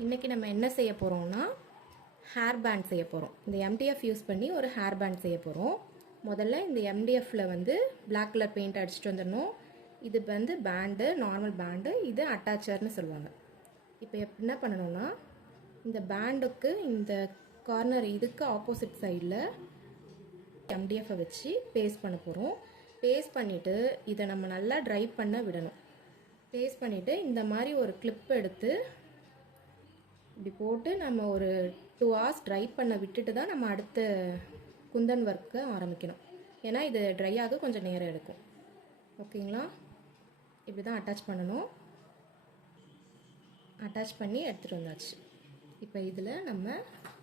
இன்றைக்கி நம்ம என்ன செய்ய போகிறோம்னா ஹேர் பேண்ட் செய்ய போகிறோம். இந்த எம்டிஎஃப் யூஸ் பண்ணி ஒரு ஹேர் பேண்ட் செய்ய போகிறோம். முதல்ல இந்த எம்டிஎஃப்பில் வந்து பிளாக் கலர் பெயிண்ட் அடிச்சுட்டு வந்துடணும். இது வந்து பேண்டு, நார்மல் பேண்டு, இது அட்டாச்சர்னு சொல்லுவாங்க. இப்போ என்ன பண்ணணும்னா இந்த பேண்டுக்கு இந்த கார்னர் இதுக்கு ஆப்போசிட் சைடில் எம்டிஎஃப்பை வச்சு பேஸ்ட் பண்ண போகிறோம். பேஸ்ட் பண்ணிவிட்டு இதை நம்ம நல்லா ட்ரை பண்ண விடணும். பேஸ்ட் பண்ணிவிட்டு இந்த மாதிரி ஒரு கிளிப் எடுத்து இப்படி போட்டு நம்ம ஒரு 2 hours ட்ரை பண்ண விட்டுட்டு தான் நம்ம அடுத்த குந்தன் ஒர்க்கு ஆரம்பிக்கணும். ஏன்னா இது ட்ரை ஆக கொஞ்சம் நேரம் எடுக்கும். ஓகேங்களா? இப்படி தான் அட்டாச் பண்ணணும். அட்டாச் பண்ணி எடுத்துகிட்டு வந்தாச்சு. இப்போ இதில் நம்ம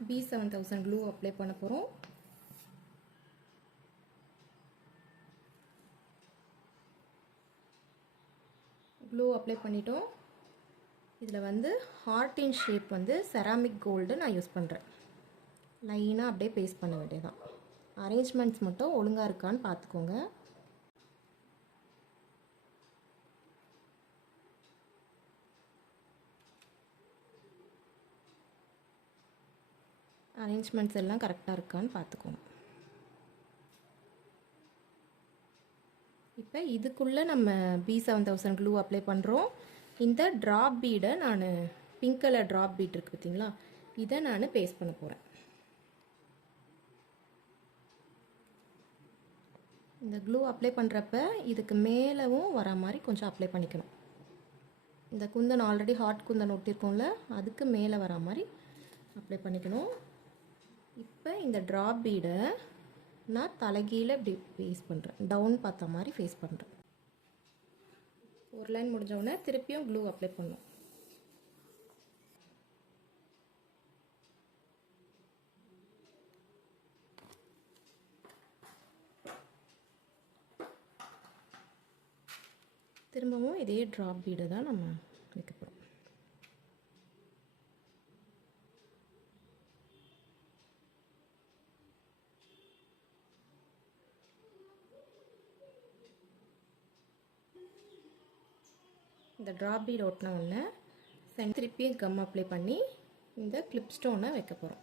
B7000 க்ளூ அப்ளை பண்ண போகிறோம். க்ளூ அப்ளை பண்ணிட்டோம். இதில் வந்து ஹார்ட்டின் ஷேப் வந்து செராமிக் கோல்டு நான் யூஸ் பண்ணுறேன். லைனாக அப்படியே பேஸ்ட் பண்ண வேண்டியதான். அரேஞ்ச்மெண்ட்ஸ் மட்டும் ஒழுங்காக இருக்கான்னு பார்த்துக்கோங்க. அரேஞ்ச்மெண்ட்ஸ் எல்லாம் கரெக்டாக இருக்கான்னு பார்த்துக்கோங்க. இப்போ இதுக்குள்ளே நம்ம B7000 க்ளூ அப்ளை பண்ணுறோம். இந்த ட்ராப் பீடை நான் பிங்க் கலர் ட்ராப் பீட் இருக்குது பார்த்தீங்களா, இதை நான் பேஸ்ட் பண்ண போகிறேன். இந்த க்ளூ அப்ளை பண்ணுறப்ப இதுக்கு மேலவும் வர மாதிரி கொஞ்சம் அப்ளை பண்ணிக்கணும். இந்த குந்தன் ஆல்ரெடி ஹாட் குந்தன் ஒட்டியிருக்கோம்ல, அதுக்கு மேலே வர மாதிரி அப்ளை பண்ணிக்கணும். இப்போ இந்த ட்ராப் பீடை நான் தலைகீழ இப்படி ஃபேஸ் பண்ணுறேன், டவுன் பார்த்த மாதிரி ஃபேஸ் பண்ணுறேன். ஒரு லைன் முடிஞ்சவுடனே திருப்பியும் க்ளூ அப்ளை பண்ணும். திரும்பவும் இதே ட்ராப் பீடை தான் நம்ம வைக்க போகிறோம். இந்த ட்ராப் பீட் ஒட்டின உடனே திருப்பியும் கம் அப்ளை பண்ணி இந்த கிளிப் ஸ்டோனை வைக்க போகிறோம்.